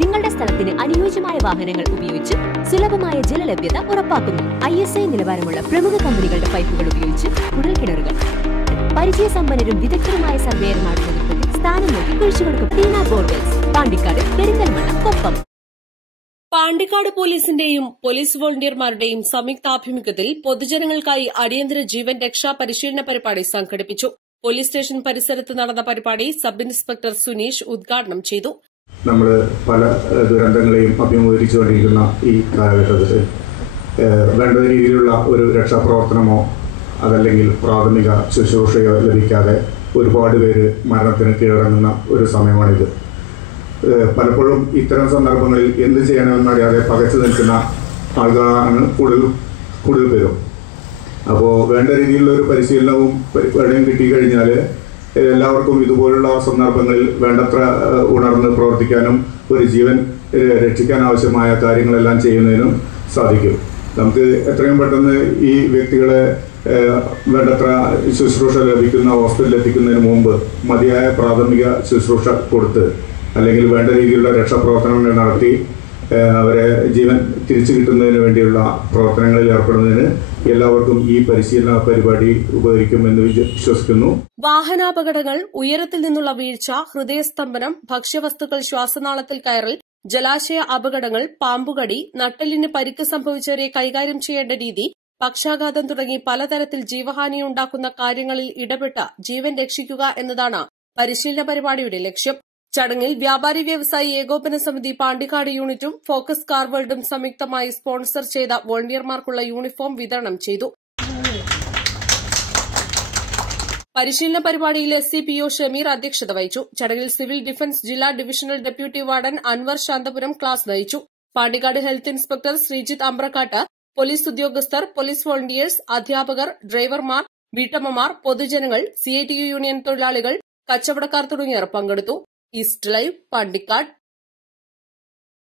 നിങ്ങളുടെ സ്ഥലത്തിന് അനുയോജ്യമായ വാഹനങ്ങൾ ഉപയോഗിച്ച് സുലഭമായ ജലലഭ്യത ഉറപ്പാക്കുന്നു. ISI നിലവാരമുള്ള പ്രമുഖ കമ്പനികളുടെ പൈപ്പുകൾ ഉപയോഗിച്ച് കുഴൽക്കിണറുകൾ പരിചയസമ്പന്നരും വിദഗ്ധരുമായ സർവേയർമാരുടെ നേതൃത്വത്തിൽ സ്ഥാനം നൽകി കുഴിച്ചുകൊടുക്കും. ടീന ബോർവെൽസ്, പാണ്ടിക്കാട്, പെരിന്തൽമണ്ണ, കൊപ്പം. പാണ്ടിക്കാട് പോലീസിന്റെയും പോലീസ് വോളണ്ടിയർമാരുടെയും സംയുക്താഭിമുഖ്യത്തിൽ പൊതുജനങ്ങൾക്കായി അടിയന്തര ജീവൻ രക്ഷാ പരിശീലന പരിപാടി സംഘടിപ്പിച്ചു. പോലീസ് സ്റ്റേഷൻ പരിസരത്ത് നടന്ന പരിപാടി സബ് ഇൻസ്പെക്ടർ സുനീഷ് ഉദ്ഘാടനം ചെയ്തു. നമ്മൾ പല ദുരന്തങ്ങളെയും അഭിമുഖീകരിച്ചുകൊണ്ടിരിക്കുന്ന ഈ കാലഘട്ടത്തിൽ വേണ്ട രീതിയിലുള്ള ഒരു രക്ഷാപ്രവർത്തനമോ അതല്ലെങ്കിൽ പ്രാഥമിക ശുശ്രൂഷയോ ലഭിക്കാതെ ഒരുപാട് പേര് മരണത്തിന് കീഴടങ്ങുന്ന ഒരു സമയമാണിത്. പലപ്പോഴും ഇത്തരം സന്ദർഭങ്ങളിൽ എന്ത് ചെയ്യണമെന്നറിയാതെ പകച്ചു നിൽക്കുന്ന ആളുകളാണ് കൂടുതൽ പേരും. അപ്പോൾ വേണ്ട രീതിയിലുള്ള ഒരു പരിശീലനവും പരിപാടിയും കിട്ടിക്കഴിഞ്ഞാൽ എല്ലാവർക്കും ഇതുപോലുള്ള സന്ദർഭങ്ങളിൽ വേണ്ടത്ര ഉണർന്ന് പ്രവർത്തിക്കാനും ഒരു ജീവൻ രക്ഷിക്കാൻ ആവശ്യമായ കാര്യങ്ങളെല്ലാം ചെയ്യുന്നതിനും സാധിക്കും. നമുക്ക് എത്രയും പെട്ടെന്ന് ഈ വ്യക്തികളെ വേണ്ടത്ര ശുശ്രൂഷ ലഭിക്കുന്ന ഹോസ്പിറ്റലിൽ എത്തിക്കുന്നതിന് മുമ്പ് മതിയായ പ്രാഥമിക ശുശ്രൂഷ കൊടുത്ത് അല്ലെങ്കിൽ വേണ്ട രീതിയിലുള്ള രക്ഷാപ്രവർത്തനങ്ങൾ നടത്തി അവരെ ജീവൻ തിരിച്ചു കിട്ടുന്നതിന് വേണ്ടിയുള്ള പ്രവർത്തനങ്ങളിൽ ഏർപ്പെടുന്നതിന് എല്ലാവർക്കും ഈ പരിശീലന പരിപാടി ഉപകരിക്കുമെന്ന് വിശ്വസിക്കുന്നു. വാഹനാപകടങ്ങൾ, ഉയരത്തിൽ നിന്നുള്ള വീഴ്ച, ഹൃദയസ്തംഭനം, ഭക്ഷ്യവസ്തുക്കൾ ശ്വാസനാളത്തിൽ കയറൽ, ജലാശയ അപകടങ്ങൾ, പാമ്പുകടി, നട്ടെല്ലിന് പരിക്ക് സംഭവിച്ചവരെ കൈകാര്യം ചെയ്യേണ്ട രീതി, പക്ഷാഘാതം തുടങ്ങി പലതരത്തിൽ ജീവഹാനിയുണ്ടാക്കുന്ന കാര്യങ്ങളിൽ ഇടപെട്ട് ജീവൻ രക്ഷിക്കുക എന്നതാണ് പരിശീലന പരിപാടിയുടെ ലക്ഷ്യം. ചടങ്ങിൽ വ്യാപാരി വ്യവസായി ഏകോപന സമിതി പാണ്ടിക്കാട് യൂണിറ്റും ഫോക്കസ് കാർ വേൾഡും സംയുക്തമായി സ്പോൺസർ ചെയ്ത വോളണ്ടിയർമാർക്കുള്ള യൂണിഫോം വിതരണം ചെയ്തു. പരിശീലന പരിപാടിയിൽ SCPO ഷമീർ അധ്യക്ഷത വഹിച്ചു. ചടങ്ങിൽ സിവിൽ ഡിഫൻസ് ജില്ലാ divisional deputy warden Anwar Santhapuram class നയിച്ചു. Pandikkad health inspector Sreejith Ambrakkat, police ഉദ്യോഗസ്ഥർ, പോലീസ് വോളണ്ടിയേഴ്സ്, അധ്യാപകർ, ഡ്രൈവർമാർ, വീട്ടമ്മമാർ, പൊതുജനങ്ങൾ, CITU യൂണിയൻ തൊഴിലാളികൾ, കച്ചവടക്കാർ തുടങ്ങിയവർ പങ്കെടുത്തു. East live, Pandikkad.